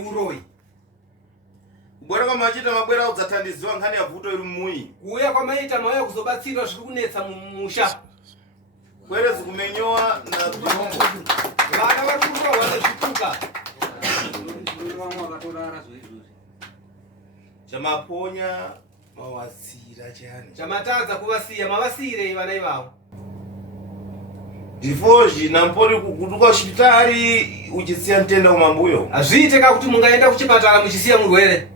yeuroi. Bwera kwa machita mabwera udzathandiziwa nkhani ya vuto iri mumuyi. Kuuya kwa maita mauya kuzobatsirwa zviri kunetsa mumusha. Kwerezi kumenyowa na zvihombo. Vana vari kurohwa nezvipuka. Chamaponya mawasira chani. Chamatadza kuvasiya mavasirei vana ivavo. Difoji nampori kuduka hospitali uchisiya mtenda kumambuyo. Hazviiteka kuti mungaenda kuchipatara muchisiya murwere.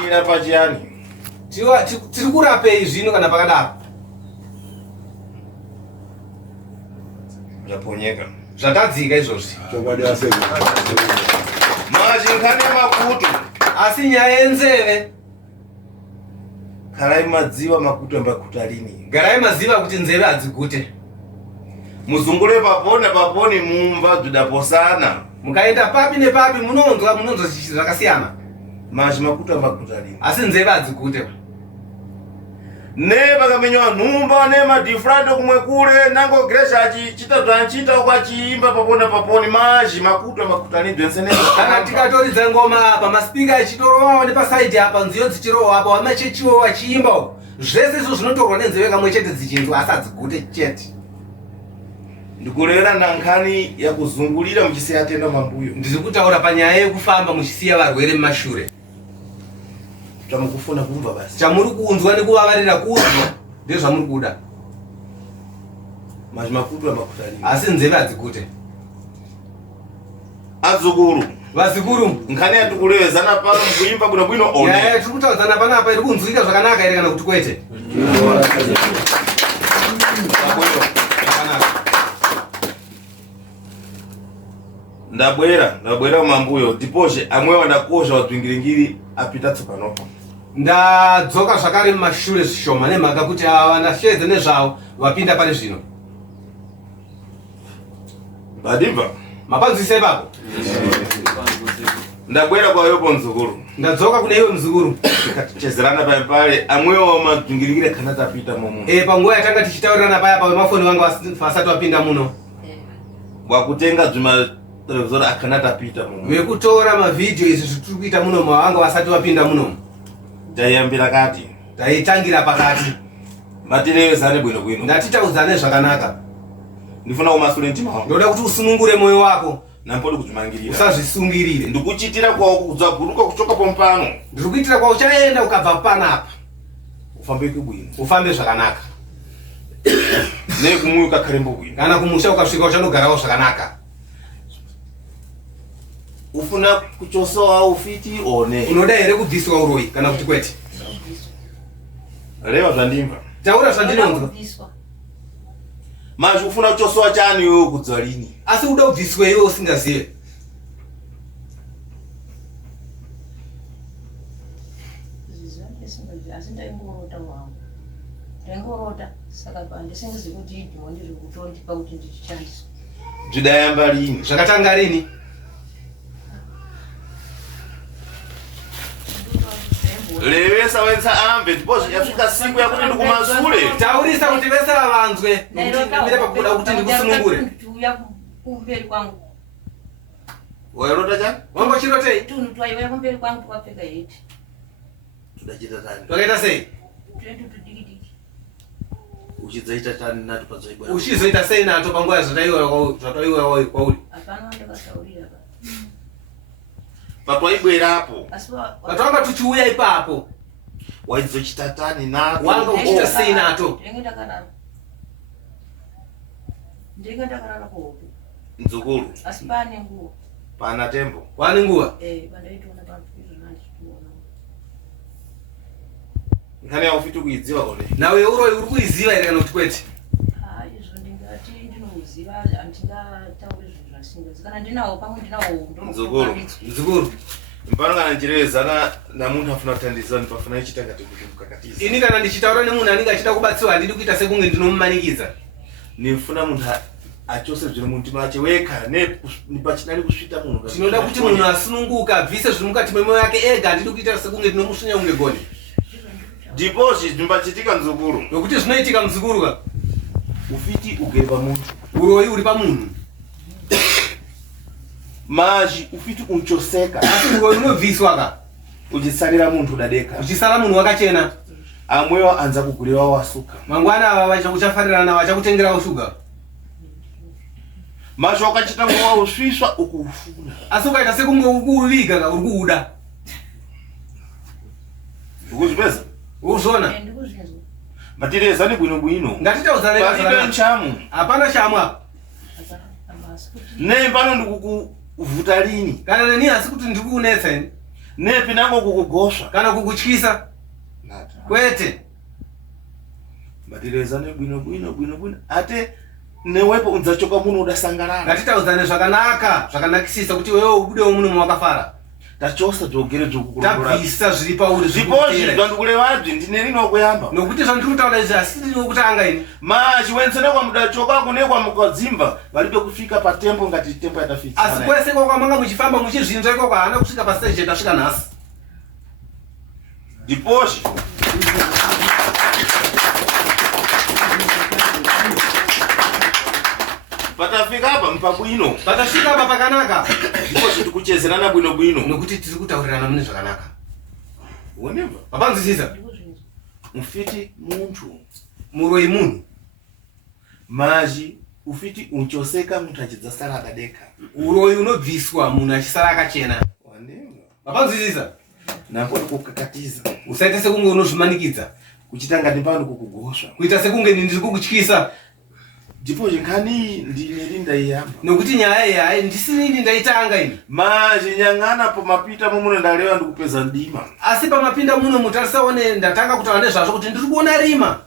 Tira pachiani. Tiri kurapei zvino kana pakadaro. Zvaponyeka. Zvatadzika izvozvi. Maji nkhani yamakutu. Asi nyaya yenzeve. Karai madziva makutu ambakuta lini. Garai maziva kuti nzeve hadzigute. Muzungure papone paponi mumva zvidaposana. Mukaenda papi nepapi munonzwa zvakasiyana. Maji makutu ambakuta lini. Asi nzeve hadzigute. Ne pakamenywa nhumba ne madifrado kumwe kule nango Gresha achichita zvanchita ukachiimba papona paponi maji makutu ambakuta lini dzenseneza. Kana tikatoridza ngoma apa maspika echitorowawo nepasaidi apa nziyo dzichirowa apa wamachechiwo wachiimba uko. Zvese izvo zvinotorwa nenzeve kamwe chete dzichinzwa asi hadzigute chete. Ndikurera nankhani ya kuzungulira muchisiya tenda mambuyo. Ndiri kutaura panyaya yekufamba muchisiya varwere mumashure. Chamukufuna kumva basi. Chamuri kunzwa nekuvavarira kunzwa ndezvamuri kuda. Maji makutu ambakuta lini. Asi nzeve hadzigute. Adzukuru. Vazukuru. Nkhani yatikulewezana pano mukuimba bwino bwino one. Yaya tiri kutaudzana panapa iri kunzwika zvakanaka ere kana kuti kwete? Ndabwera kumambuyo tiposhe amwe wandakosha wadzvingiringiri apita tsopanopa. Ndadzoka zvakare mumashure zvishoma nemhaka kuti ava ndashedze nezvavo vapinda pane zvino. Badimba Mapanzwise ipapo. Ndabwera kwayopo mzukuru. Ndadzoka kune iwe mzukuru. Tikachezerana pale amwewo madzvingiringire kana tapita muno. Panguva yatanga tichitaurirana paya pamafoni wangu vasati wapinda muno. Wakutenga televizora akana tapita muno. Vekutora mavhidhiyo izvi zvitiri kuita muno mavanga vasati wapinda muno. Taiyambira kati. Taitangira pakati. Matirevezane bwino bwino. Ndatitaudzane zvakanaka. Ndifuna kumasule ntima wangu. Ndoda kuti usunungure moyo wako. Nampodi kudzimangirira. Usazvisungirire. Ndikuchitira kwawo kudzaguruka kuchoka pompano. Ndiri kuitira kwawo uchaenda ukabva panapa. Ufambe kubwino. Ufambe zvakanaka. Nekumuka karembo bwino. Kana kumusha ukasvika uchanogarawo zvakanaka. Ufuna kuchosowa ufiti one. Unoda here kubviswa uroi kana kuti kwete? Reva zvandimva. Taura zvandinonzwa. Maji ufuna kuchosowa chani iwe kudzalini. Asi uda kubviswa iwe usingazive. Zvidayamba lini? Zvakatanga rini? Levesa wenza ambe ndipo yafika siku yakuti ndikumasule. Taurisa kuti vese vavanzwe. Ndimire pakuda kuti ndikusunungure. Kumberi kwangu. Wairota chani? Wango chirotei? Tuntu twaiwe kumberi kwangu kwapfeka hiti. Tudachita tani. Twakaita sei? Tuendu tudikidiki. Uchidzaita tani nato padzaibwa. Uchizoita sei nato panguva zvataiwa kwauri? Hapana ndakasaurira pa. Patwaibwerapo. Patwanga tuchiuya ipapo. Waizochita tani nato. Wanga uchita sei nato? Ndinga ndakarara kuhope. Mzukuru. Asi pane nguva. Pana tembo. Pane nguva? Pandaitoona pamphiri nandichiona. Nkhani yaufiti kuidziva kone. Nawe uroi uri kuiziva ere kana kuti kwete? Izvo ndingati ndinoziva handingatauri zvinhu zvasingazi. Kana ndinawo pamwe ndinawo Mzukuru. Mpano kana ndichirewezana namunhu afuna kuthandizwa ndipafuna ichitanga kuti mukakatiza. Ini kana ndichitaura nemunhu anenge achida kubatsiwa handidi kuita sekunge ndinomumanikidza. Nifuna munhu achose zviri mumutima wake weka nepachinani kusvita munhu. Tinoda kuti munhu asununguka abvise zviri mukati memwoyo yake ega, handidi kuita sekunge ndinomushunya kunge goni. Ndipo zvichitika mzukuru. Nokuti zvinoitika mzukuru ka. ufiti ugere pa munthu. Uroyi uri pa munhu. Maji ufiti unchoseka. Asi uroyi unobviswa ka. Uchisalira munthu dadeka. Uchisala munhu wakachena. Amwewa anza kugulira wasuka. Mangwana ava vachakuchafarirana vachakutengera ushuga. Maji wakachita mwa uswiswa ukufuna. Asi ukaita sekunge ukuuviga ka uri kuuda. Ukuzipeza? Uzona. Matireza ni bwino. Ngatitauzane palibe nchamu. Hapana chamu apa. Ne pano ndikukuvuta lini? Kana nani asi kuti ndikukunetsa ini. Ne pinango kukugosha. Kana kukutyisa. Nata. Kwete. Matireza ni bwino. Ate newepo unzachoka muno udasangalala. Ngatitauzane zvakanakisisa kuti wewe ubude muno wakafara. Tachosa jogere jokukura. Tabvisa zviri pauri zviposhi zvandukule vabvi ndine rino kuyamba. Nokuti zvandikutaura izvi asiri nokutanga ini. Maji wensene kwa mudachoka kune kwa mukadzimba varide kufika pa tempo ngati tempo yatafika. Asi kwese kwa manga muchifamba muchizvinzwa iko kwa hana kusvika pa stage tasvika nhasi. Diposhi. Patafika hapa mpabwino. Patafika hapa pakanaka. Diposhi tikuchezerana bwino. Nokuti tiri kutaurirana mune zvakanaka. Woneva. Papanzwisisa. Mufiti munthu. Muroyi munhu. Maji ufiti unchoseka munthu achidzasara akadeka. Uroyi unobviswa munhu achisara akachena. Woneva. Papanzwisisa. Napo kukakatiza. Usaite sekunge unozvimanikidza. Kuchita ngati pano kukugosha. Kuita sekunge ndiri kukutyisa. Ndipo nkhani ndine linda iyamba. Nokuti nyaya iyi hayi ndisiri ndaitanga ini. Maji nyang'ana po mapita muno ndalewa ndikupeza ndima. Asi pamapinda muno mutarisaone ndatanga kutaura nezvazvo kuti ndiri kuona rima.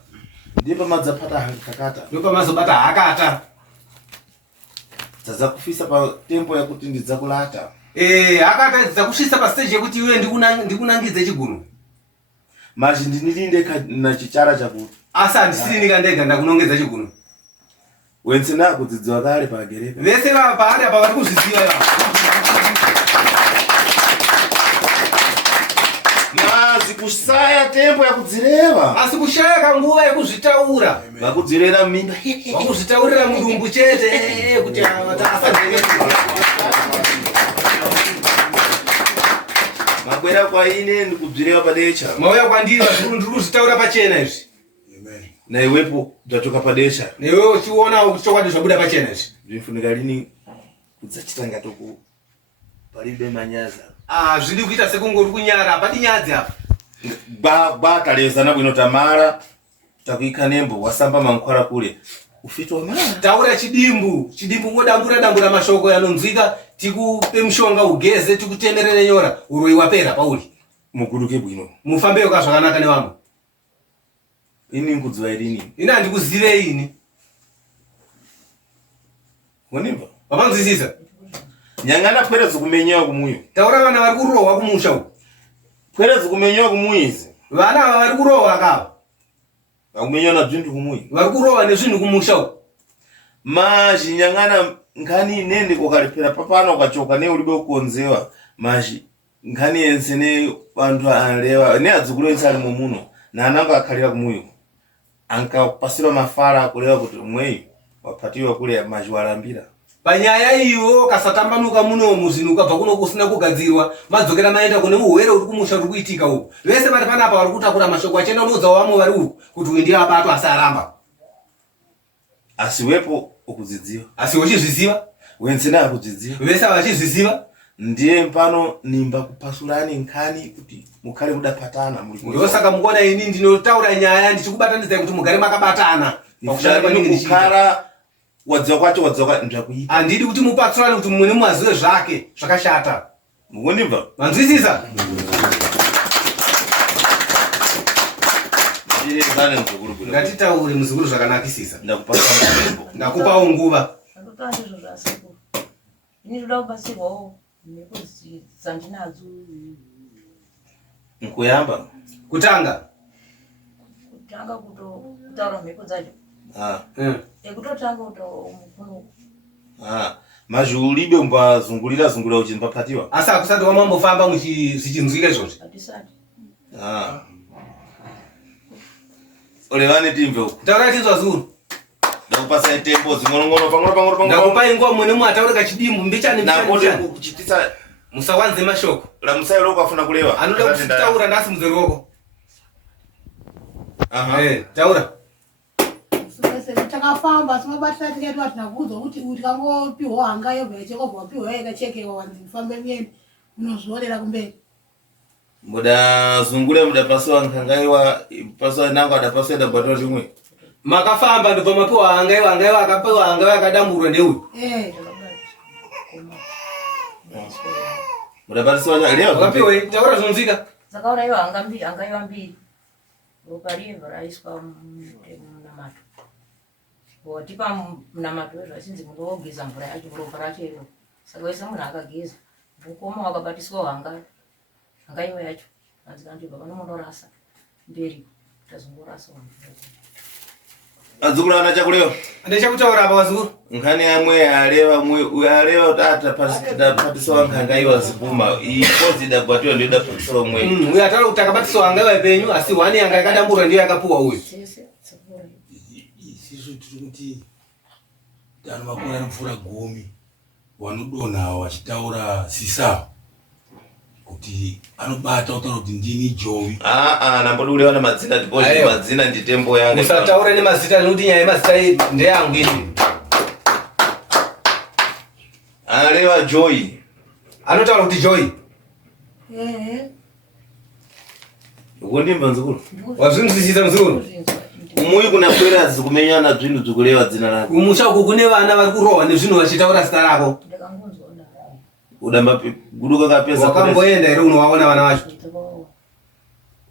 Ndiye pamadzapata hakakata. Ndipo pamazobata hakata. Dzadza kufisa pa tempo yakuti ndidzakulata. Hakata dzakusvisa pa stage yekuti iwe ndikunangidze chigunu. Maji ndinilinde na chichara chakuti. Asi handisiri ndikandega ndakunongedza chigunu. Wensena kudzidziwa kale pagereka. Vese vapa ari apa vari kuzviziva iva. Mazi kusaya tempo yakudzireva. Asi kushaya kanguva yekuzvitaura. Vakudzirera mimba. Wakuzvitaurira mudumbu chete kuti asadzenge. Mabwera kwa ine ndikudzireva padecha. Mauya kwandiri ndiri kuzvitaura pachena izvi. Na iwepo ndachoka padesha. Newe uchiona chokwadi zvabuda pachena izvi. Zvifunika lini kudzachita ngatoku palibe manyaza. Zviri kuita sekunge uri kunyara apadi nyadzi apa. Bata lezana bwino tamara takuika nembo wasamba mankwara kule. Ufito wa mara. Taura chidimbu ngodambura mashoko yanonzwika tikupe mushonga ugeze tikutemerere nyora uroyi wapera pauli. Muguduke bwino. Mufambeyo ka zvakanaka nevamwe. Ini ngudzwa irini. Ina handikuzivei ini. Woneva. Papanzwisisa. Nyang'ana pwerezo kumenyewa kumuyo. Taura vana vari kurohwa kumusha uku. Pwerezo kumenyewa kumuyizi. Vana ava vari kurohwa akava. Akumenyewa na bzvintu kumuyo. Vari kurohwa nezvinhu kumusha uku. Maji nyang'ana nkhani inende kokaripira papana ukachoka ne ulibe kukonzewa. Maji nkhani yensene vantu alewa ne adzukulu ensali muno. Na ananga akhalira kumuyo. Ankapasirwa mafara kulewa kuti umweyi wapatiwa kule maji walambira. Panyaya iyo kasatambanuka muno muzvinhu ukabva kuno kusina kugadzirwa madzokera maenda kune uwere uri kumusha uri kuitika uku. Vese vari panapa vari kutakura mashoko achenda unodza wamwe vari uku kuti uyu ndiye abato asaramba. Asiwepo ukudzidziwa. Asi uchizviziva? Wensena akudzidziwa. Vese vachizviziva? Ndiye mpano nimba kupasurani nkhani kuti mukhale mudapatana muri. Ndosaka mukona ini ndinotaura nyaya ndichikubatanidza kuti mugare makabatana. Kukhala wadziwa kwacho ndakuipa. Handidi kuti mupatsurane kuti mumwe nemumaziwe zvake zvakashata. Mugonimva? Manzwisisa? Ngatitaure muzukuru zvakanakisisa. Ndakupawo nguva. Ndakutanga izvo zvasipo. Ini ndoda kubatsirwawo mhepo dzandinadzo. Nkuyamba? Kutanga kutaura mhepo dzacho. Ekutotanga mukuno. Maji ulibe mbazungulira uchinipapatiwa. Asi akusati wamambofamba muchichinzwika izvozvo. Hatisati. Olevane timve uku. Taura tinzwa zuru. Ndakupasa tempo zingono pangoro. Ndakupa ingwa mwene mwataura kachidimbu mbichani Nakote kuchitisa musawanze mashoko. La musayo loko afuna kulewa. Anoda kutaura ndasi muzeroko. Taura. Takafamba sinobatira tiketu atinakuudzwa kuti ukangopiwa hanga yoga yechekobva wapiwa yakachekewa wanzi mufambe mieni unozviorera kumberi. Muda zungule muda paswa nkangaiwa paswa nanga adapaswa dabatwa zvimwe. Makafamba ndobva mapiwa hangaiwa akapiwa hangaiwa akadamburwa ndeuyu. Muda paswa leo akapiwa taura zvinzika. Zakauraiwa hangaiwa mbiri. Roparivha raiswa munamato. Tipa munamato wezvasinzi munhu wogeza mvura yacho ropa racho iro. Saka wese munhu akageza. Mukoma wakabatiswa hangaiwa yacho. Anzikandibva vanomunorasa mberi tazongorasa vanhu. Azukuru ana chakuleo. Ndechakutaura apa wazukuru. Nkhani yamwe areva utata patiswa nkangaiwa zipuma. Ipozi dabatwa ndio dabatwa mwe. Uyu ataura kuti akabatiswa hangaiwa penyu asi wani yanga yakadamburwa ndiyo yakapuwa uyu. Isisu tiri kuti dano makore anopfuura gumi vanodonha vachitaura sisa kuti anobata utaura kuti ndini Joey. Nambodi kulewa na mazina tiposhi mazina ndi tempo yangu. Musataure nemazita nekuti nyaya yemazita ndeyangu ini. Areva Joy. Anotaura kuti Joy. Ukondimba nzukuru. Wazvinzwisisa mzukuru. Umuyi kuna kwera zikumenyana zvinhu zvikulewa dzina rako. Kumusha uku kune vana vari kurohwa nezvinhu vachitaura zita rako. Udamba guduka kapesa. Wakamboenda here unowaona vana vacho.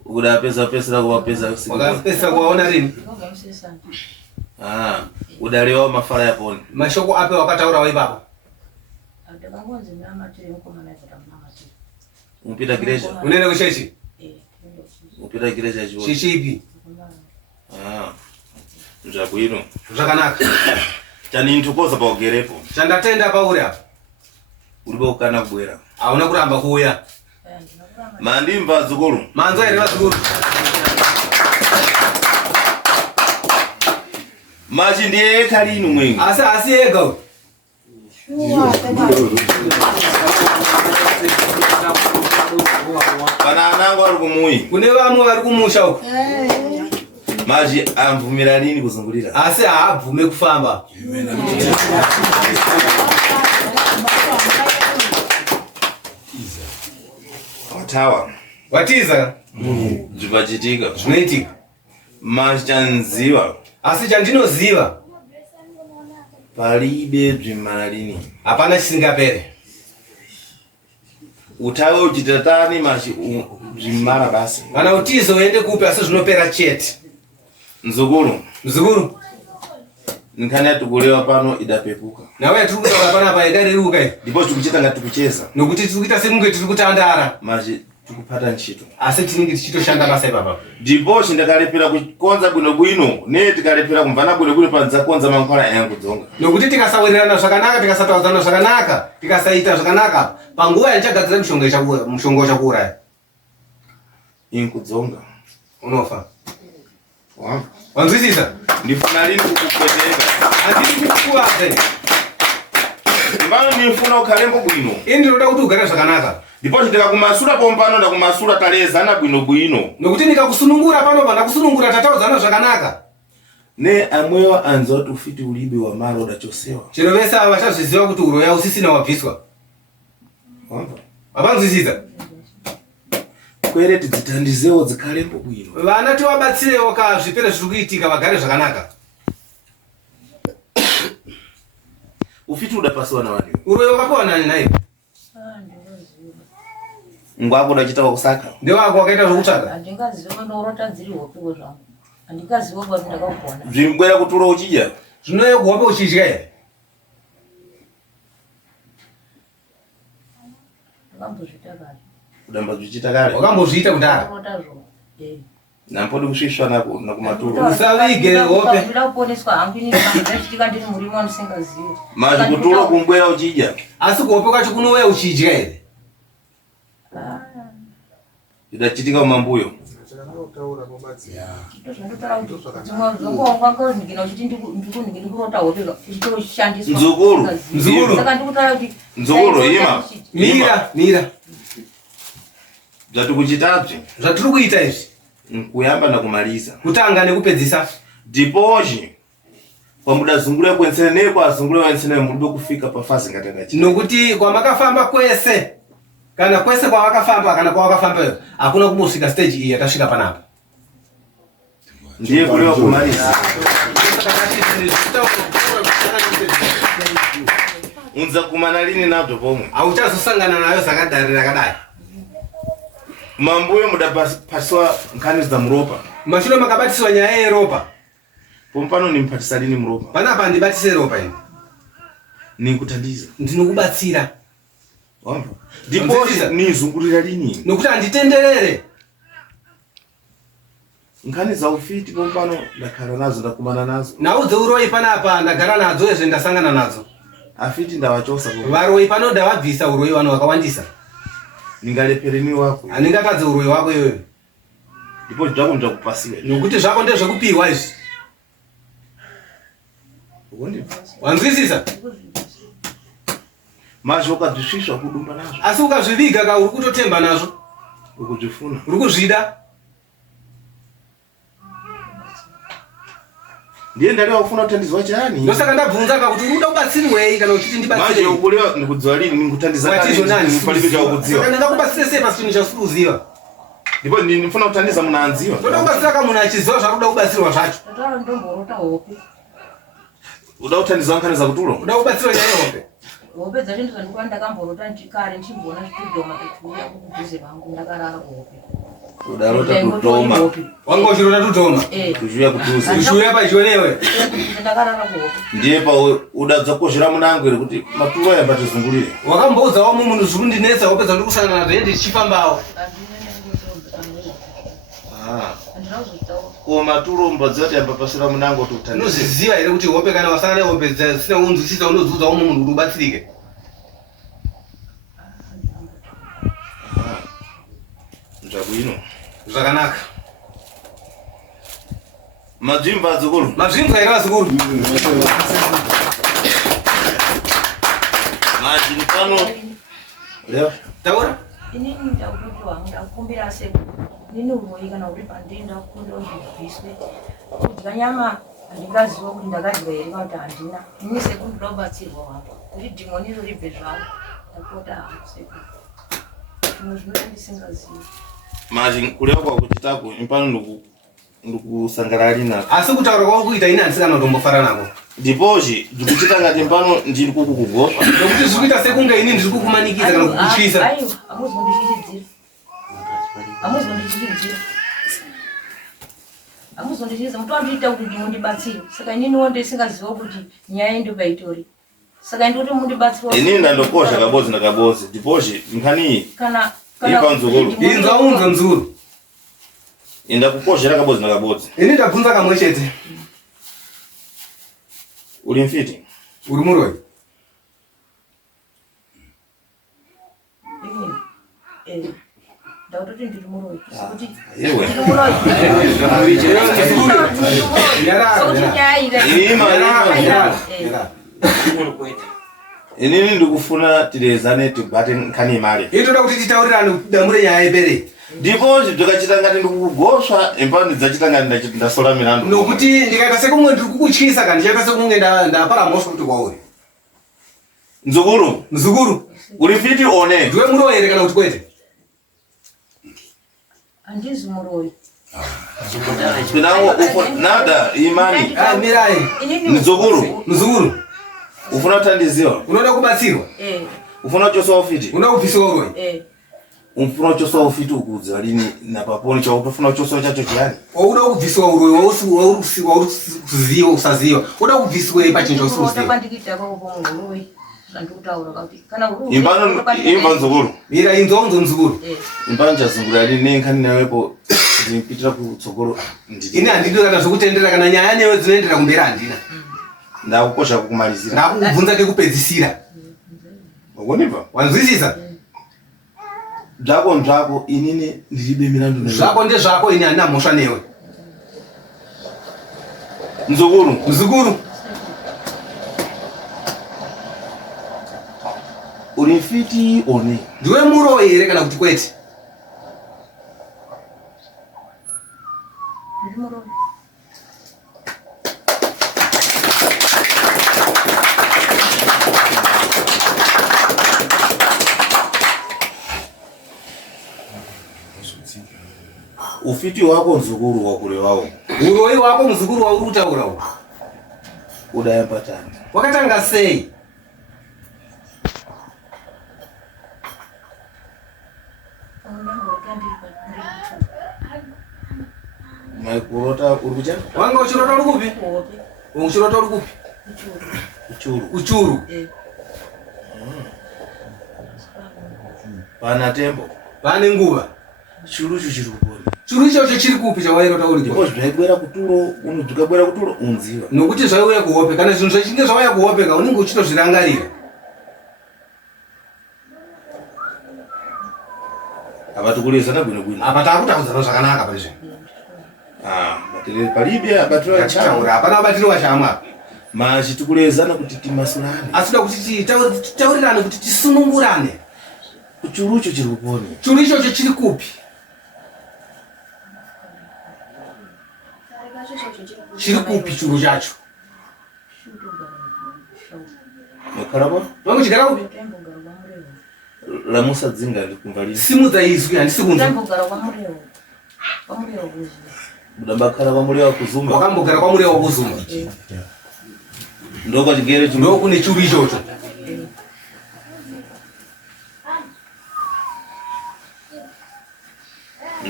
Uda pesa rako wapesa. Wakapesa kuwaona rini? Udalewa mafara yaponi. Mashoko ape wakataura ipapo. Upita kiresha. Unaenda kusheshi? Upita kiresha chiwo. Shishi ipi? Zvabwino. Zvakanaka. Chani ntukoza pa ugerepo. Chandatenda pauri apa. Uribe ukana kubwera. Hauna kuramba kuuya. Mandimva zukuru. Manzo here vazukuru. Machi ndiye kali inu mwengu. Asi ega. Kana anangu ari kumuyi. Kune vamwe vari kumusha uko. Machi amvumira lini kuzungulira? Asi haabvume kufamba. Watawa. Watiza? Zvibachitika. Zvinoitika. Machi chanziva. Asi chandinoziva. Palibe bvimara lini. Hapana chisingapere. Utawe uchitatani machi bvimara basi. Kana utizo uende kupi asi zvinopera chete. Nzukuru. Mzukuru. Nkani atukulewa pano idapepuka. Nawe turi kutaura panapa ikareruka iyi. Ndipo tikuchita ngati kucheza. Nokuti tiri kuita semunge tiri kutandara. Machi tikupata ntchito. Asi tinenge tichitoshanda basa ipapa. Ndipo ndakalepera kukonza bwino ne tikalepera kumvana bwino panza konza mankhwala yangu dzonga. Nokuti tikasawirirana zvakanaka, tikasataudzana zvakanaka, tikasaita zvakanaka, panguva yandichagadzira mushonga uchakuuraya. Inkudzonga. Unofa. Wanzwisisa? Ndifuna lini kukupweteka. Handisi kukuwadze. Mbano ndifuna ukhalembo bwino. Ini ndinoda kuti ugare zvakanaka. Ndipo ndikakumasura pompano ndakumasura talezana bwino. Nokuti ndikakusunungura pano ndakusunungura tataudzana zvakanaka. Ne amwewa anza kuti ufiti ulibe wa maro dachosewa. Chero vese ava vachazviziva kuti uroya usisina wabviswa. Havanzwisisa? Kwere tidzitandizewo dzikhalembo bwino. Vana tivabatsirewo ka zvipere zviri kuitika vagare zvakanaka. Ufiti udapasiwa na wani. Uroya wakapiwa nani naye? Ngwako dachita kusaka. Ndewako wakaita zvokutsvaga. Handingaziva ndorota dziri hopiwo zvangu. Handingaziva kuti ndakakugona. Zvimbwera kutura uchidya. Zvinoye kuhope uchidya here? Ndakambozviita kare. Kudamba zvichita kare. Wakambozviita kudhara. Nampodi kusvisva nakumaturo. Usavige hope. Ndinoda kuponeswa hangu ini zvachitika ndiri murimo ndisingazivi. Mazi kuturo kumbwera uchidya. Asi kuhope kwacho kunouya uchidya here? Idachitika kumambuyo. Nzukuru ima mira zvatikuchitazve zvatiri kuita izvi kuyamba nakumaliza kutanga nekupedzisa ndipochi kwamuda zungulira kwensene nekwazungulira wensene mulibe kufika pafazi ngatakachi nokuti kwamakafamba kwese kana kwese kwawakafamba kana kwawakafambayo hakuna kumbosvika stage iyi yatasvika panapa ndiye kulewa kumaliza unza kumana lini nabvo pomwe hauchazosangana nayo zakadharira kadai mambuyo mudapaswa nkhani za muropa mashure makabatiswa nyaya yeropa pompano nimpatisa lini muropa panapa ndibatise ropa ini ninkutandiza ndinokubatsira wamva ndipo nizungulira lini nokuti handitenderere nkhani za ufiti pompano ndakhala nazo ndakumana nazo naudze uroi panapa ndagara nadzo ezve ndasangana nadzo afiti ndawachosa varoi pano ndavabvisa uroi vano vakawandisa ningalepereni wako handingatadze uroi wako iyoyo ndipo zvako ndakupasiwa nokuti zvako ndezvekupihwa izvi wanzwisisa mazvo ukazvisvisva kudumba nazvo asi ukazviviga ka uri kutotemba nazvo ukuzvifuna uri kuzvida ndiye ndaleva kufuna kutandizwa chani ndosaka ndabvunza ka kuti unoda kubatsirwei kana uchiti ndibatsirei manje ukulewa ndikudziwa lini ninkutandiza nani palibe chakudziwa saka ndingakubatsire sei pasitini chasiri kuziva ndipo ndinofuna kutandiza munhu anziwa toda kubatsira ka munhu achiziva zvakuda kubatsirwa zvacho uda kutandizwa nkhani za kutulo uda kubatsirwa nyaya yehope hope dzacho ndizvandikuva ndakamborota kare ndichimboona zvitudhoma tutuya kukudhuze vangu ndakarara kuhope udalota kudhoma wanga uchirota tudhoma kuzhuya kutuze kuzhuya pachionewe ndakarara kuhope ndiye pa udadza kozhera munango ere kuti matulo ayamba tizungulire wakamboudzawo munhu zviri kundinetsa hope dzandiri kusangana nadzo ndichifambawo ko matulo mbadziwa kuti yamba pasira munango tokutandisa unozviziva here kuti hope kana wasangana nehope dzisina kunzwisisa unodziudzawo munhu kuti ubatsirike zvabwino zvakanaka madzimba adzukuru mazvimbo here vazukuru mazvini pano leo taura inini ndakutoti wangu ndakukumbira seko nini uroi kana uri pandiri ndakukumbira uzvibviswe kudya nyama handingaziva kuti ndakadya here kana kuti handina ini seko ndoda kubatsirwa wangu kuti dhimoni ribve zvavo ndakota hangu seko zvimwe zvinoita ndisingazivi mazvi kureva kwakuchitako impano ndikusangana rinako asi kutaura kwako kuita ini handisana kutombofara nako ndipozve ndikuchita ngati pano ndiri kukukugosva nokuti zvikuita sekunge ini ndiri kukumanikidza kana kukutyisa hamuzondichidzira mutowandiita kuti ndimundibatsire saka ininiwo ndisingaziva kuti nyaya indopaitori saka ndikuti mundibatsira inini ndandokosha kabodzi nakabodzi ndipozve nkhaniyi kana ipanzukuru inzwa unzo nzuru indakukozhera kabodzi nakabodzi ini ndabvunza kamwe chete uri mfiti uri muroi ndakutoti ndiri muroi sokuti iwe inini ndikufuna tirezane tibate nkhani imali itoda kuti titaurirane damure nyaya yepere ndipo ndikachita ngati ndikukugosva empano ndidzachita ngati ndasola milandu nokuti ndikaita sekumwe ndiri kukutyisa kana ndichaita sekunge ndapara mhosva kuti kwauri mzukuru mzukuru uri fiti one ndiwe muroi here kana kuti kwete handizi muroi pinango nada imani mirai mzukuru ufuna kutandiziwa unoda kubatsirwa ufuna kuchosa ufiti unoda kubviswa uroi ufuna kuchosa ufiti ukudziwa lini napaponi chautofuna kuchosa chacho chiyani wauda kubviswa uroi wauri kuziva usaziva uda kubviswei pachinhu chausiri kuziva imba nzukuru mira inzwa unzo nzukuru impano chazungulira lini nenkhani nawepo ndimpitira kutsogolo ini handidi kana zvokutendera kana nyaya newe dzinoendera kumberi handina ndakukosha kukumalizira ndakukubvunza kekupedzisira ukunipa wanzwisisa Zvako inini ndiribe milandu nawe. Zvako ndezvako ini andina mhosva newe. Mzukuru. Uri fiti one. Ndiwe muroyi here kana kuti kwete? Ufiti wako mzukuru wakule wao. Uroyi wako mzukuru wauri kutaura uko. Udayamba tani. Wakatanga sei? Maikurota uri kuchana? Wanga uchirota uri kupi? Uchirota uri kupi? Kuchuru. Pana tembo. Pane nguva. Churu chiri kupona. Churu ichocho chiri kupi chawairota uri kupi? Ndipo zvaibwera kuturo, unodukabwera kuturo unziva. Nokuti zvaiuya kuhope kana zvinhu zvichinge zvauya kuhopeka unenge uchitozvirangarira. Apa tukulezana bwino. Apa takutakudzana zvakanaka pari zvino. Batire palibe abatira chitaura hapana kubatirwa chamwa. Maji tukulezana kuti timasulane. Asida kuti titaurirane kuti tisunungurane. Churucho chiri kupona. Churu ichocho chiri kupi? Chiri kupi churu chacho? Makarabo? Wangu chigara kupi? La Musa dzinga ndikumvalisa. Simudza izwi handisi kunzwa. Mudambakara kwamuriwa kuzumba. Wakambogara kwamuriwa kuzumba. Ndoko chigere churu. Ndoko kune churu ichocho.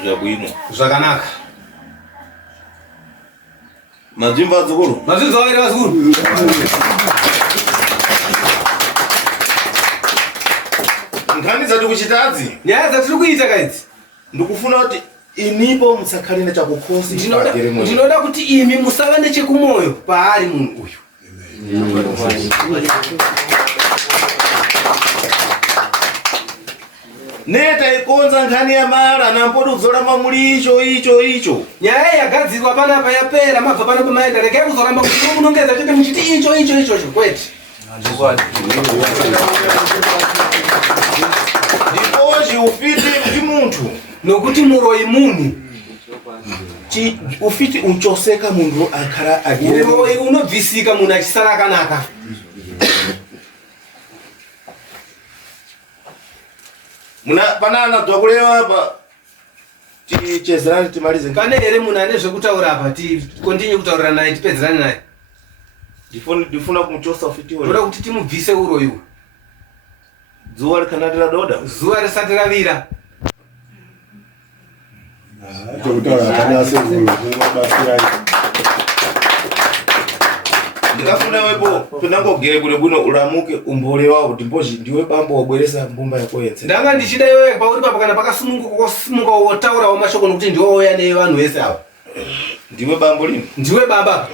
Ndabwino. Zvakanaka. Mazimba dzukuru. Mazimba waire vazukuru. Ngani dzati kuchitadzi? Nyaya dzatiri kuita kaidzi. Ndikufuna kuti inipo musakhalina chakukhosi. Ndinoda kuti imi musava nechekumoyo paari munhu uyu. Neta ikonza nkhani ya mara nampodu kuzolamba muli icho. Nyaya yagadzirwa panapa yapera mabva panapa maenda regai kuzoramba kuti munongedza chete muchiti icho kwete. Ndipoji ufiti kuti munthu nokuti muroyi munhu ufiti unchoseka munhu akhala agere. Muroyi unobvisika munhu achisara akanaka. Muna panana dwakulewa pa tichezerani timalize. Pane here munhu ane zvekutaura apa continue kutaura naye tipedzerane naye. Ndifuna kumuchosa ufiti Ndoda kuti timubvise uroyi. Zuwa rikanatira doda. Zuwa risati ravira. Ndikafuna wepo pinangogere kule buno ulamuke umbole wao kuti mboji ndiwe bambo wabweresa mbumba yako yense. Ndanga ndichida iwe pauri papo kana pakasimuka wotaura wamashoko nokuti ndiwe oya nevanhu vese ava. Ndiwe bambo lini? Ndiwe baba.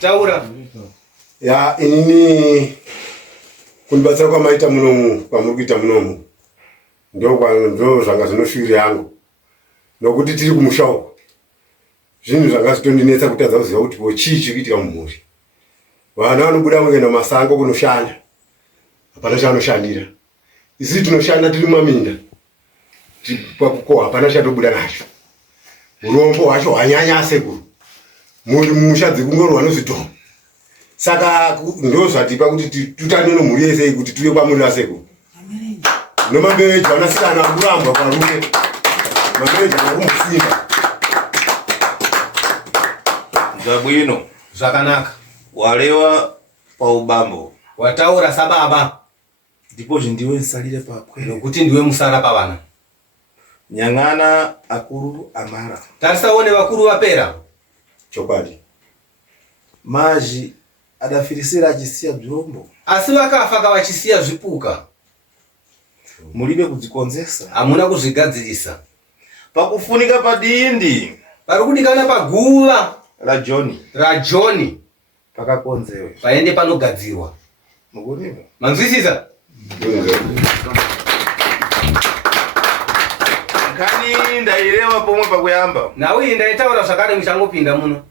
Taura. Ya inini kunibatsira kwamaita munomu kwamuri kuita munomu ndo zvanga zvinoshuvira yangu nokuti tiri kumusha uko zvinhu zvanga zvitondinetsa kutadza kuziva kuti chii chiri kuitika mumhuri. Vana vanobuda kuenda masango kunoshanda hapana chavanoshandira. Isi tinoshanda tiri mumaminda pakukohwa hapana chatobuda nacho. Urombo hwacho hwanyanya sekuru muri mumusha dzekungorwa nezvidhoma. Saka ndo zvatipa kuti tutane nomhuri yese kuti tuye kwamuri asekuru. Nomambereji vanasikana kuramba kwarume mambereji vakumusimba. Zabwino. Zvakanaka. Walewa pa ubambo. Wataura sababa. Ndipo ndiwe nsalire papwe. Nokuti ndiwe musara pavana. Nyang'ana akuru amara. Tarisaone vakuru vapera. Chokwadi. Maji adafirisira achisiya bzombo. Asi vakafa kavachisiya zvipuka. Mulibe kudzikonzesa. Hamuna kuzvigadzirisa. Pakufunika padindi. Pari kudikana paguva la John. Ra John. pakakonzewe paende panogadzirwa. mukuriva Manzwisisa? nkani ndaireva pomwe pakuyamba Nawe ndaitaura zvakare muchangopinda muno.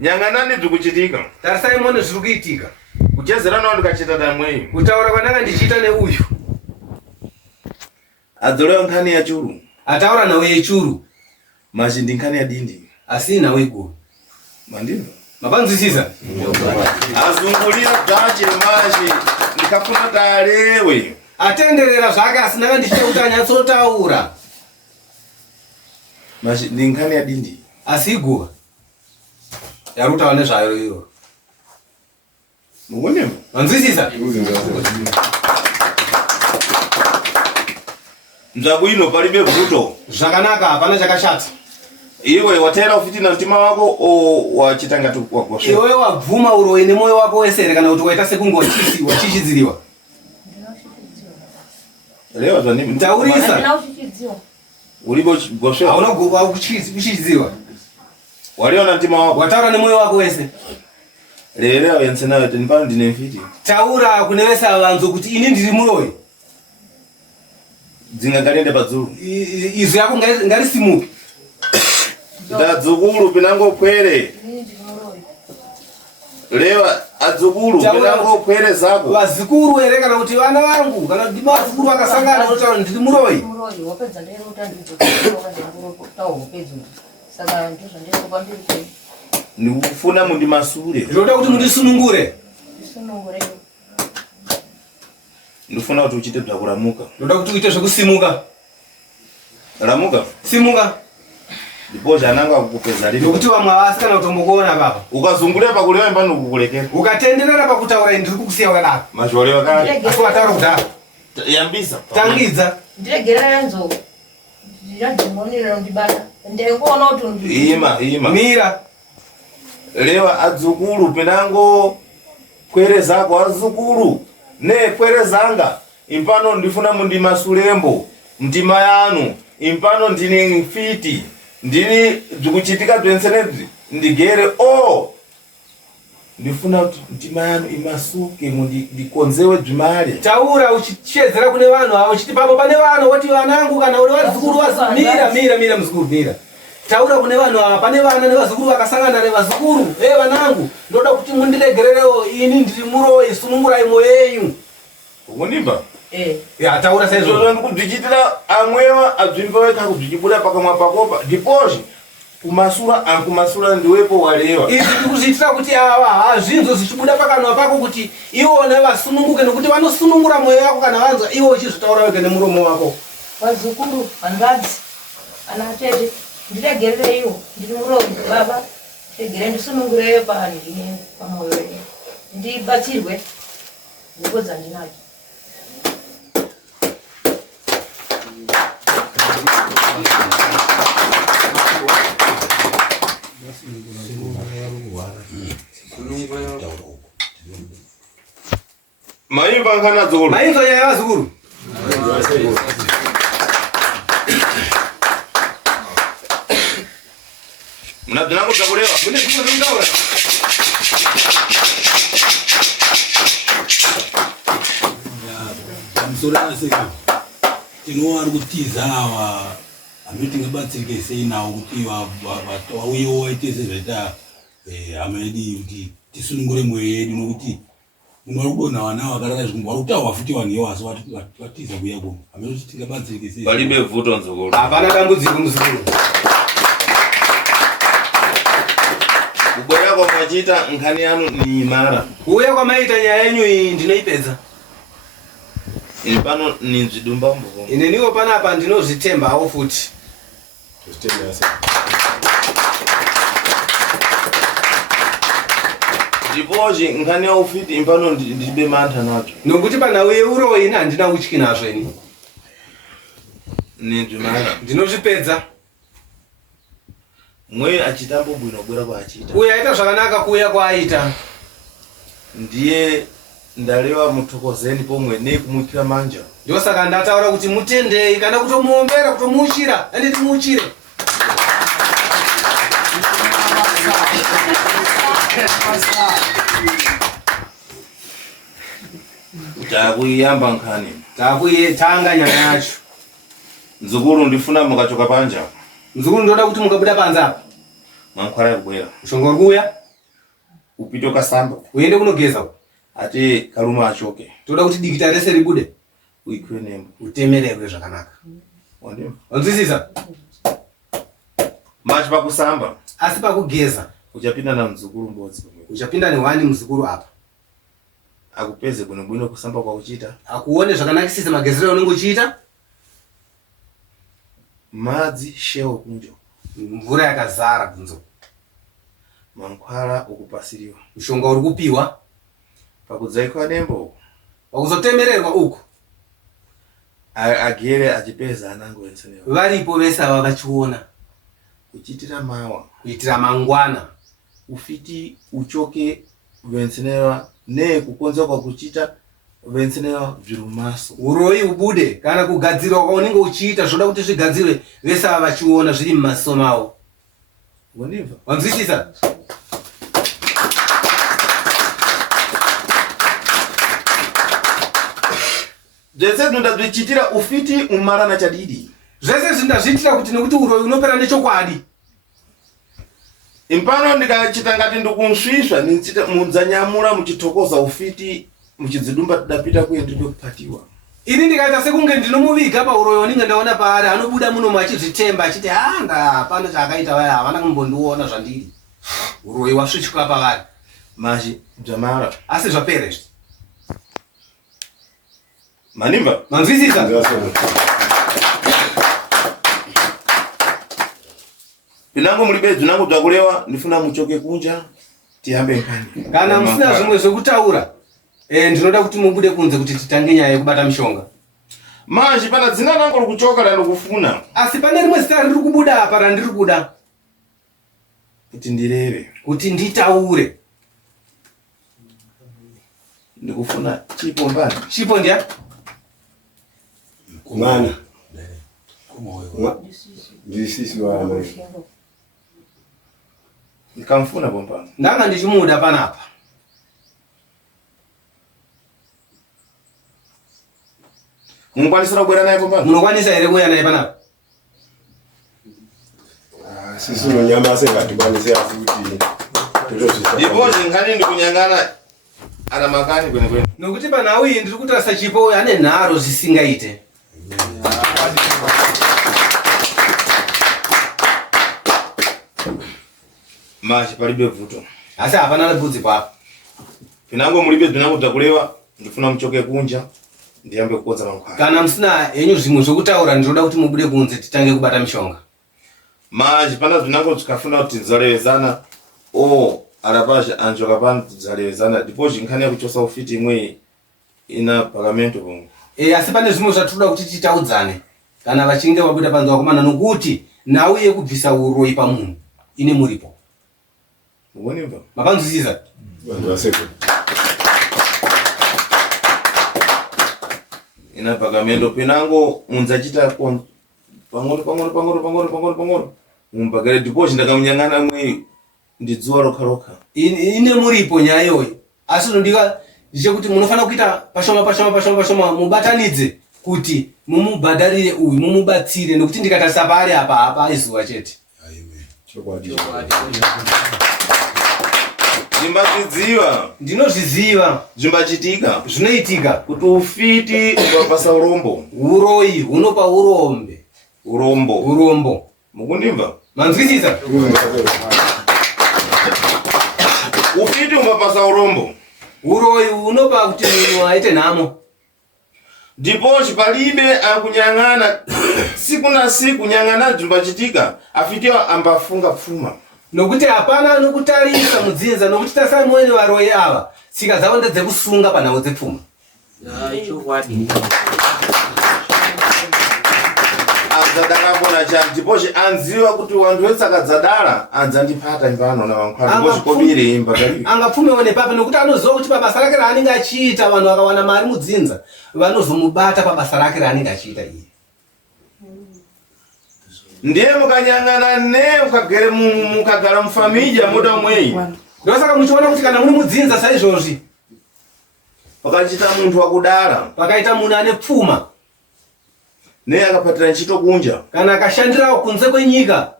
nyanganani dzikuchitika Tarisai muone zviri kuitika. kuchezera nawo ndikachita tamweyo Kutaura kwandanga ndichiita neuyu. adzolewa nkhani yachuru Ataura nawe yechuru. machi ndi nkhani yadindi Asi nawe iguru. mandimva Mapanzwisisa? azungulira bvache machi ndikafuna talewe Atenderera zvake asina ndichita kuti anyatsotaura. machi ndi nkhani yadindi Asi iguru. Yarutawa nezvayo iyo. mukunemva Manzwisisa? nzvakuino palibe bvuto Zvakanaka hapana chakashata. iwe watera ufitina mtima wako o wachitanga tu wakosha Iwe wabvuma uroyi nemoyo wako wese kana kuti waita sekunge wachichidziriwa. lewa zvanimi Taurisa. ulibo gosha Hauna kuchichidziriwa. waliona mtima wako Wataura nemoyo wako wese. lero yensena yote ndipano ndine mfiti Taura kunevesa vanzo kuti ini ndiri muroyi. dzingagalende padzulu Izwi yako ngarisimuke. dzukulu pinango kwere lewa adzukulu pinango kwere zako Vazukuru ere kana kuti vana vangu kana kuti vazukuru vakasangana vanotaura ndiri muroyi. Muroyi wapedza ndero utandidzo kuti taupedza. Saka ndizvo ndiko pambiri kwenyu. ndikufuna mundimasule Ndinoda kuti mundisunungure. Ndisunungure. ndifuna kuti uchite bzakuramuka Ndinoda kuti uite zvekusimuka. ramuka Simuka. ndipo zvananga kukupedza lino Nokuti vamwe havasi kana kutombokuona baba. ukazungulira pakulewa impano kukulekera Ukatenderera pakutaura ndiri kukusiya wakadaro. mazholewa kale Asi wataura kudaro. yambisa Tangidza. Ndiregerera nzo. Ndiradzimonera ndibata. Ndekuona kuti ima Mira. lewa adzukulu pinango kwere zako adzukulu ne kwere zanga impano ndifuna mundimasulembo mtima yanu impano ndine mfiti ndini dzikuchitika dzensenedzi ndigere ndifuna kuti mtima yanu imasuke ndikonzewe dzimali Taura uchichedzera kune vanhu avo uchiti papo pane vanhu woti vanangu kana uri vazukuru mira muzukuru mira. Taura kune vanhu ava pane vana nevazukuru vakasangana nevazukuru. Vanangu ndoda kuti mundiregererewo ini ndiri muroyi sunungurai mwoyo yenyu. ukundimba Ya taura saizvo. izvozvo ndikubvichitira amwewa adzvimboweka kubvichibuda pakamwa pakopa ndipozi kumasura ndiwepo walewa Izvi ndikuzviitira kuti ava hazvinzo zvichibuda pakanwa pako kuti ivona vasununguke nokuti vanosunungura mwoyo wako kana vanzwa ivo uchizvitaura wega nemuromo wako. vazukuru vangadzi ana tete ndiregerere iwo ndiri muroyi baba ndiregere ndisunungureyo pandine pamwoyo wenyu ndibatsirwe nzvimbo dzandinadzo. maimba nkana dzolo Maizwa nyaya yavazukuru. mnabdinango dzakulewa Mune zvimwe zvekutaura. Pamusoro seka tinowa ari kutiza ava hamene tingabatsirike sei nawo kuti vauyewo vaite sezvaita hama yedu kuti tisunungure mwoyo yedu nokuti munhu vari kudonha vana vakarara zvimwe vari kutaurwa futi vanhu ivo asi vatiza kuya ko hamene kuti tingabatsirike sei palibe bvuto nzukulu Hapana dambudziko muzukuru. kuboya kwamachita nkhani yanu ni imara Kuuya kwamaita nyaya yenyu iyi ndinoipedza. ini pano ni Nezvidoma mbuvo Ine niwo panapa ndinozvitembawo futi. ndipozi nkhani yaufiti impano ndibe mantha nadzo Nokuti panhau yeuroyi ine handina kutyi nazvo ini. Nezvidoma Ndinozvipedza. mwe achitambo bwino bwera kwaachita Uyo aita zvakanaka kuuya kwaaita. ndiye ndalewa muthokozeni pomwe nekumukira manja Ndosaka ndataura kuti mutendei kana kutomuombera kutomuuchira handiti muuchire. Takuyamba nkhani. Takuyetanga nyaya yacho. Mzukuru ndifuna mukachoka panja. Mzukuru ndoda kuti mukabuda panza apa. Mankhwala yakubwera. Mushonga uri kuuya. Upite ukasamba. Uende kunogeza. Ati Kaluma achoke. Toda kuti dikita rese ribude. Uikwe nembo. Utemererwe zvakanaka. Wandimo. Wanzwisisa? Machi pakusamba. Asi pakugeza. Uchapinda na mzukuru mbodzi. Uchapinda newani mzukuru apa. Akupeze bwino kusamba kwa uchita. Akuone zvakanakisisa magezero unenge uchiita. Madzi sheo kunjo. Mvura yakazara kunzo. Mankhwala ukupasiriwa. Mushonga uri kupiwa. Pakudzaikwa nembo. Pakuzotemererwa uko. Agere achipeza anango ensenewa. Varipo vese ava vachiona. Kuchitira mawa. Kuitira mangwana. Ufiti uchoke vensenewa. Ne kukonza kwa kuchita vensenewa virumaso. Uroi ubude. Kana kugadzirwa kwa unenge uchiita. Zvoda kuti zvigadzirwe vese ava vachiona zviri mumaso mavo. Wandimva? Wanzwisisa? Zvese ndazvichitira ufiti umara nachadidi. Zvese zvindazviitira kuti nekuti uroi unopera nechokwadi. Impano ndikachita ngati ndikumsvisva nichita munzanyamura muchitokoza ufiti muchidzidumba tidapita kuendwe kupatiwa. Ini ndikaita sekunge ndinomuviga pauroi waninge ndaona paari anobuda muno machizvitemba achiti handa pane chakaita vaya havana kumbondiona zvandiri. Uroi wasvichwa pavari. Maji dzamara. Asi zvapere izvi. Manimba? Manzwisisa? Pinango mulibedzu nangu dzakulewa ndifuna muchoke kunja tihambe nkani. Kana musina zvimwe zvekutaura ndinoda kuti mubude kunze kuti titange nyaya yekubata mishonga. Maji pana dzina rangu rikuchoka ndikufuna. Asi pane rimwe zita riri kubuda apa randiri kuda kuti ndireve. Kuti nditaure. Ndikufuna chipo mbani. Chipo ndia? Kumana. Ndisisi wa amai. Nikamfuna pompano. Ndanga ndichimuda panapa. Munokwanisira kubwera naye pompano? Munokwanisa here kuuya naye panapa? Sisi nonyama sengadhibanise afuti. Ndibozi nkhani ndikunyangana ana makani kwene. Nokuti panhau iyi ndiri kutarisa chipo ane nharo zvisingaite. Maji palibe vuto. Asi hapana bvudzi papo. Pinango mulibe dzinangu dzakulewa ndifuna muchoke kunja ndiyambe kukodza mankhwala. Kana musina henyu zvimwe zvokutaura ndinoda kuti mubude kunze titange kubata mishonga. Maji pana dzinangu dzikafuna kuti dzalevezana arapasha anjoka pano dzalevezana ndipo nkhani yakuchosa ufiti imwe ina pakamento pomwe. Asi pane zvimwe zvatinoda kuti titaudzane kana vachinge vabuda panze vakomana nokuti nhau yekubvisa uroi pamunhu ine muripo. Mugonimva? Mapanzwisisa? Vanhu vaseko. Ina pakamento pinango munzachita pang'ono mumbagare ndipo ndakamunyangana mwe ndidzuwa roka. Ine muripo nyaya iyoyi. Asi nondika ndichekuti munofana kuita pashoma mubatanidze kuti mumubhadharire uyu mumubatsire nokuti ndikatarisa paari apa izuva chete. Ndinozviziva. Zvimbachitika. Zvinoitika. Kuti ufiti ukapasa urombo. Uroi unopa urombe. Urombo. Mukundimva? Manzwisisa? Ufiti ukapasa urombo. Uroi unopa kuti munhu aite nhamo. Ndipo palibe akunyang'ana siku na siku nyang'ana zvimbachitika afitiwa ambafunga pfuma. Nokuti hapana anokutarisa mudzinza nokuti tasai muone varoi ava tsika dzavo ndedzekusunga panhau dzepfuma. Adzadakambona chani ndipo anziva kuti vantu vese akadzadara adzandipata impano navankhwala ndipo zvikobire imba kari. Angapfumewo nepapa nokuti anoziva kuti pabasa rake raanenge achiita vanhu vakawana mari mudzinza vanozomubata pabasa rake raanenge achiita iye. Ndiye mukanyang'ana ne ukagere mukagara mufamilya muda mwei Ndosaka muchiona kuti kana muri mudzinza saizvozvi pakachita muntu wakudara pakaita munhu ane pfuma ne akapatira ntchito kunja kana akashandirawo kunze kwenyika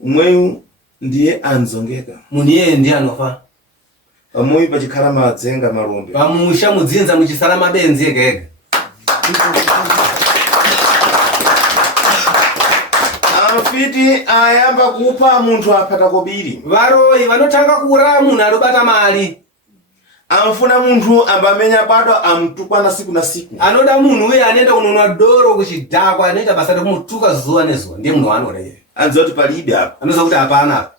umweyu ndiye anzongeka munhu iyeye ndiye anofa pamoyi pachikhala madzenga malombe pamusha mudzinza muchisara mabenzi ega ega amfiti ayamba kupa muntu apata kobiri varoyi vanotanga kuuraya munhu anobata mari amfuna muntu ambamenya bado amtukwana siku na siku anoda munhu uye anoenda kunonwa doro kuchidhakwa anoita basa rekumutuka zuva nezuva ndiye munhu waanoda iye anziva kuti palibe apa anoziva kuti hapana apa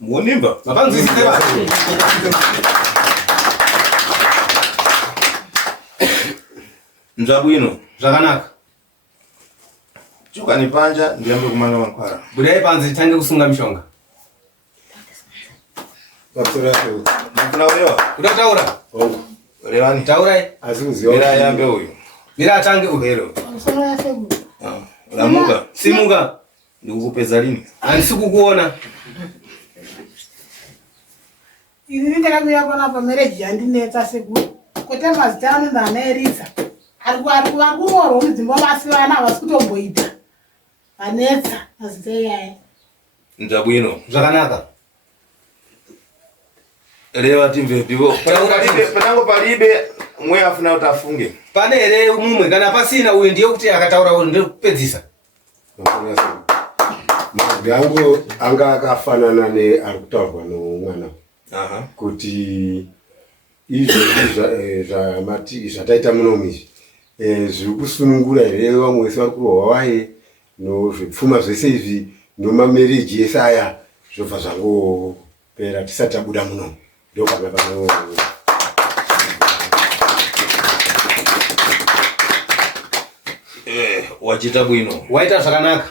muonimba mapanzwisise basi nzvabwino zvakanaka chukani panja ndiyambe kumanga mankhwara budai panze titange kusunga mishonga mafuna ulewa kuda kutaura lewani taurai mira yambe uyu mira atange uhero lamuka simuka ndikukupeza lini handisi kukuona ini ndinga kuyapana pa marriage yandinetsa sekuru kote mazita anonda anaerisa ari kuvanguoro mudzimba vasi vana havasi kutomboita vanetsa mazita iyaye nzvabwino zvakanaka lewa timvepivo panango palibe mwe afuna kuti afunge pane here mumwe kana pasina uyu ndiye kuti akataura uyu ndekupedzisa mazwi angu anga akafanana neari kutaurwa nomwana kuti izvozvi zvataita munomizvi zviri kusunungura here vamwe vese vari kurohwa vaye nozvipfuma zvese izvi nomamereji ese aya zvobva zvangopera tisati tabuda muno ndopana pano wachita bwino waita zvakanaka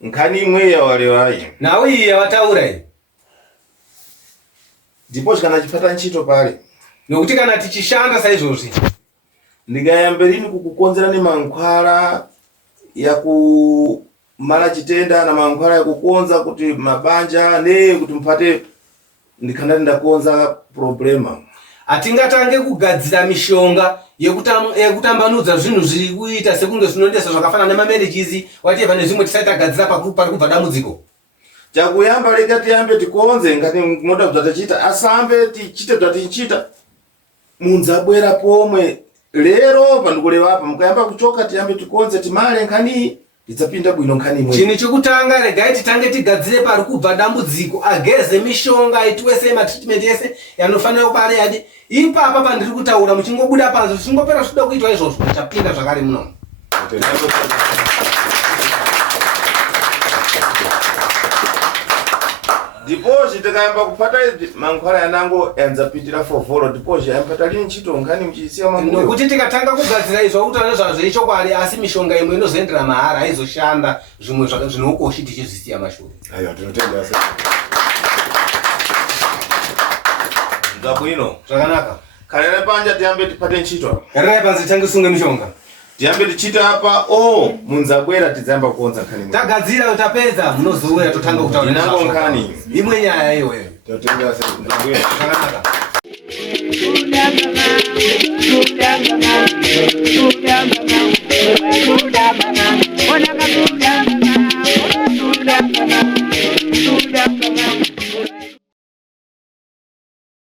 nkhani imwe yawarevai nawo iyi yavataura iyi ndipo kana chipata ntchito pale nokuti kana tichishanda saizvozvi ndingayambe lini kukukonzera nemankhwala yakumala chitenda na mankhwala yakukonza kuti mabanja ne kuti mpate ndikhandati ndakonza problema hatingatange kugadzira mishonga yekutambanudza zvinhu zviri kuita sekunge zvinondesa zvakafanana nemamerejizi whatever nezvimwe tisati tagadzira pari kubva dambudziko chakuyamba lega tiyambe tikonze ngati moda kuti tichita asambe tichite kuti tichita munzabwera pomwe lero pandikulewa mukayamba kuchoka tiyambe tikonze timale nkhani tidzapinda bwino nkhani imwe chinhu chekutanga regai titange tigadzire pari kubva dambudziko ageze mishonga aitwese matreatment ese yanofanira kubara yadi ipapa pandiri kutaura muchingobuda panze zvichingopera zvida kuitwa izvozvo tapinda zvakare muno dipozi tikayamba kupata mankhwala yanango yanzapitira fovholo dipozi yampata lini ntchito nkhani muchisiya mambo nokuti tikatanga kugadzira izvo utaona zvazveichokwadi asi mishonga imwe inozoendera mahara aizoshanda zvimwe zvinokoshi tichizvisiya mashure aiwa tinotenda ndabwino zvakanaka khalera panja tiyambe tipate ntchito garirai panze titange sunge mishonga tiyambe tichita apa munzabwera tidzayamba kukonza nkhani tagadzira tapedza munozouya totanga kutaura inango nkhani imwe nyaya iyoyo tinotenda zvakanaka